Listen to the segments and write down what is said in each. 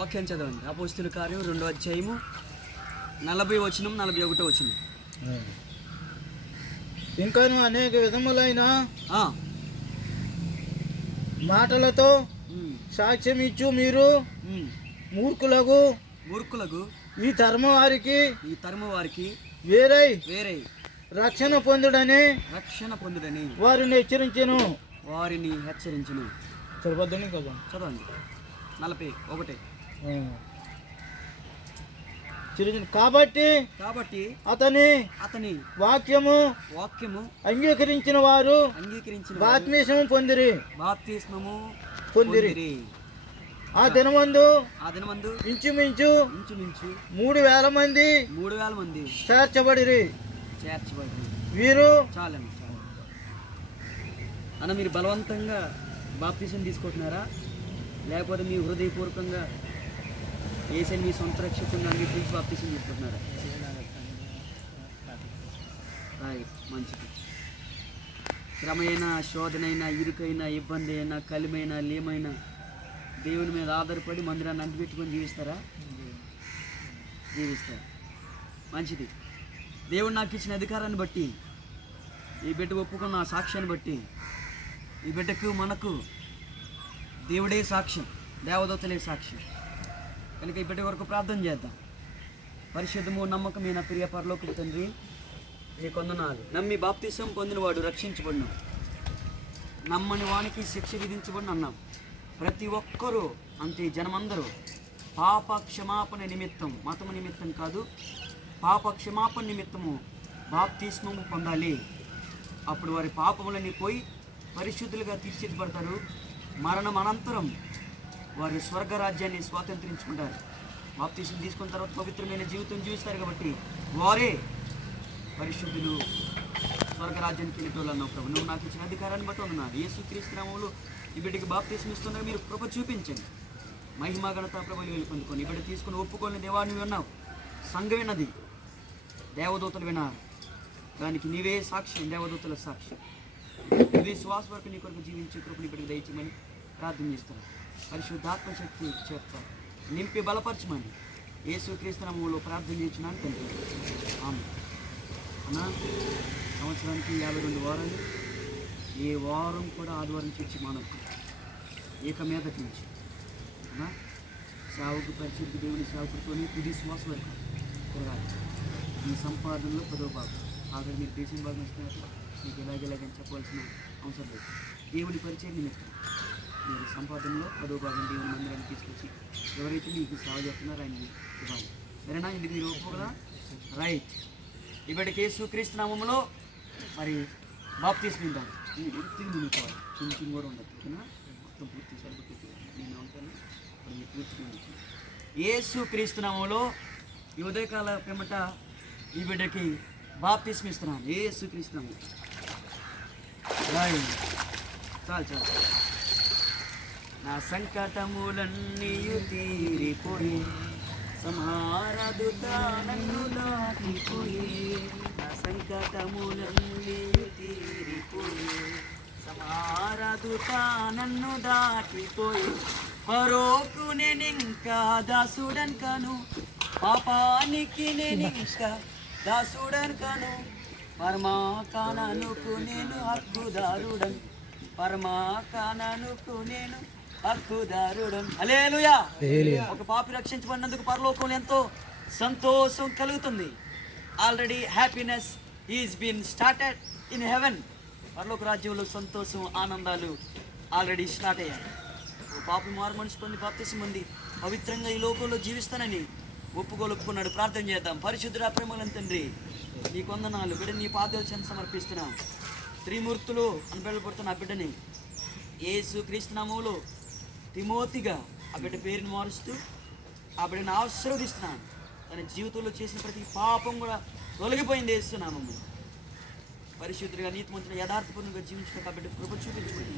వాక్యం చదవండి. అపోస్తుల కార్యం రెండో అధ్యాయము నలభై వచనం నలభై ఒకటో వచనం. ఇంకను అనేక విధములైన మాటలతో సాక్ష్యం ఇచ్చు మీరు. మూర్ఖులకు మూర్ఖులకు ఈ తరమ వారికి ఈ తరము వారికి వేరై వేరే రక్షణ పొందుడని రక్షణ పొందుడని వారిని హెచ్చరించెను. వారిని హెచ్చరించును. చదవండి. నలభై ఒకటే. కాబట్టి కాబట్టి అతని అతని వాక్యము వాక్యము అంగీకరించిన వారు అంగీకరించిన బాత్మీసము పొందిరి. బాప్తిస్మము పొందిరి. ఆ దినమందు ఆ దినమందు ఇంచుమించు ఇంచుమించు మూడు వేల మంది మూడు వేల మంది చేర్చబడిరి. చేర్చబడి వీరు చాలండి చాలు అన్న మీరు బలవంతంగా బాప్తిసం తీసుకుంటున్నారా? లేకపోతే మీ హృదయపూర్వకంగా ఏసని మీ సొంత రక్షకుని అంగీకరించి బాప్తీసం తీసుకుంటున్నారా మంచిది. శ్రమైన శోధనైనా ఇరుకైనా ఇబ్బంది అయినా కలిమైనా లేమైనా దేవుని మీద ఆధారపడి మందిరాన్ని అంటిపెట్టుకొని జీవిస్తారా? జీవిస్తారు. మంచిది. దేవుడు నాకు ఇచ్చిన అధికారాన్ని బట్టి ఈ బిడ్డ ఒప్పుకున్న సాక్ష్యాన్ని బట్టి ఈ బిడ్డకు మనకు దేవుడే సాక్ష్యం దేవదత్తలే సాక్ష్యం. కనుక ఇప్పటి వరకు ప్రార్థన చేద్దాం. పరిశుద్ధము నమ్మకమైన ప్రియ పరలోకి తండ్రి ఈ కొందనాలు. నమ్మి బాప్తిసం పొందినవాడు రక్షించబడిన. నమ్మని వానికి శిక్ష విధించబడిన అన్నాం. ప్రతి ఒక్కరూ అంతే జనమందరూ పాప క్షమాపణ నిమిత్తం మతము నిమిత్తం కాదు పాప క్షమాపణ నిమిత్తము బాప్తిస్మము పొందాలి. అప్పుడు వారి పాపములన్నీ పోయి పరిశుద్ధులుగా తీర్చిదిపడతారు మరణం అనంతరం వారు స్వర్గరాజ్యాన్ని స్వాతంత్రించుకుంటారు. బాప్తీసం తీసుకున్న తర్వాత పవిత్రమైన జీవితం జీవిస్తారు కాబట్టి వారే పరిశుద్ధులు స్వర్గరాజ్యానికి వెళ్ళేటోళ్ళు అన్నావు ప్రభు. నువ్వు నాకు ఇచ్చిన అధికారాన్ని బట్టి ఉన్నాను యేసు క్రీస్తునామంలో ఈ బిడ్డకి బాప్తీసం ఇస్తున్నా మీరు కృప చూపించండి. మహిమా గణత ప్రభులు వెళ్ళి పొందుకొని ఈ బిడ్డ తీసుకుని ఒప్పుకొని దేవా నువ్వు విన్నావు. సంఘ విన్నది. దేవదూతలు విన్నారు. దానికి నీవే సాక్ష్యం దేవదూతల సాక్ష్యం నువ్వే శ్వాస వరకు నీ కొరకు జీవించే కృపని బిడ్డకు దయచేయమని ప్రార్థన చేస్తున్నాను పరిశుద్ధాత్మ శక్తి చేస్తాను నింపి బలపరచమని యేసు క్రీస్తునామంలో ప్రార్థన చేస్తున్నాను తండ్రి. ఆమె అన్నా సంవత్సరానికి యాభై రెండు వారాలు. ఏ వారం కూడా ఆదివారం చర్చి మనం ఏక మీదటి నుంచి అన్నా సావుకు పరిచయం దేవుని సేవకుడితోనే తుది శ్వాస వరకు తిరగాలి. మీ సంపాదనలో పదో భాగం. ఆల్రెడీ మీరు దేశం భాగం ఇస్తున్నారు మీకు ఎలాగెలాగని చెప్పవలసిన అవసరం లేదు. దేవుని పరిచయం నిమిత్తం. మీరు సంపాదనలో పదో భాగం దేవుని మందిరాన్ని తీసుకొచ్చి ఎవరైతే మీకు సేవ చేస్తున్నారో ఆయన ఇవ్వాలి. సరేనా? ఇది మీరు ఒప్పుకోగలరా రైట్. ఇప్పటి కేసు క్రీస్తు నామంలో మరి బాప్ తీసుకుంటాం ఈ వృత్తిని మునుకోవాలి చింకింగ్ కూడా ఉండదు. ఓకేనా? మొత్తం పూర్తి సరిపోతుంది. నేను ఉంటాను అది మీరు పూర్తిగా ఏసు యేసు క్రీస్తు నామంలో ఈ ఉదయకాల పిమ్మట ఈ బిడ్డకి బాప్తిస్మ ఇస్తున్నాను. ఏసు క్రీస్తు నామం చాలు చాలు. నా సంకటములన్నీ తీరిపోయి సంహారదుత నన్ను దాటిపోయి నా సంకటములన్నీ తీరిపోయి సంహారదుత నన్ను దాటిపోయి పరోకు నేనింకా దాసుడన్ కను పాపానికి నేనింకా దాసుడన్ కను. పరమాకాననుకు నేను హక్కుదారుడన్ పరమాకాననుకు నేను ఒక పాపి రక్షించబడినందుకు పరలోకంలో ఎంతో సంతోషం కలుగుతుంది. Already happiness is been started in heaven పరలోక రాజ్యంలో సంతోషం ఆనందాలు ఆల్రెడీ స్టార్ట్ అయ్యాయి. ఓ పాపి మారు మనిషి పొంది బాప్తిసం ఉంది పవిత్రంగా ఈ లోకంలో జీవిస్తానని ఒప్పుకోలుపుకున్నాడు ప్రార్థన చేద్దాం. పరిశుద్ధుడ ప్రేమలను తండ్రి నీ కొందనాలు బిడ్డ నీ పాదోచన సమర్పిస్తున్నాం. త్రిమూర్తులు అని బిడ్డని యేసు క్రీస్తునామంలో తిమోతిగా ఆ బిడ్డ పేరుని మారుస్తూ ఆ బిడ్డని ఆశీర్వదిస్తున్నాను. తన జీవితంలో చేసిన ప్రతి పాపం కూడా తొలగిపోయింది వేస్తున్నాము పరిశుద్ధులుగా నీతిమంతులు యథార్థపూర్ణంగా జీవించడం కాబట్టి కృప చూపించుకోండి.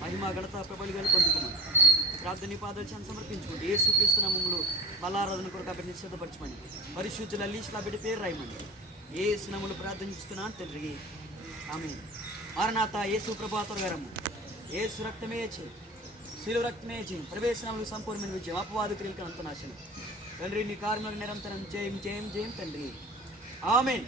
మహిమ గణత ప్రబలిగాలు పొందుకోమని ప్రార్థన పాదోచాన్ని సమర్పించుకోండి. ఏ క్రీస్తు నామములో బలారాధన కొరకు కాబట్టి సిద్ధపరచమని పరిశుద్ధుల లీస్లా బిడ్డ పేరు రాయమని ఏ నములు ప్రార్థనిస్తున్నాను తండ్రి. ఆమె మారనాథ యేసు గారమ్మ. ఏసు రక్తమే చే శిలువ జయం ప్రవేశనములు సంపూర్ణమైన విజయం అపవాద క్రియలకు అంతనాశనం. తండ్రి నీ కార్యములకు నిరంతరం. జయం జయం జయం తండ్రి. ఆమెన్.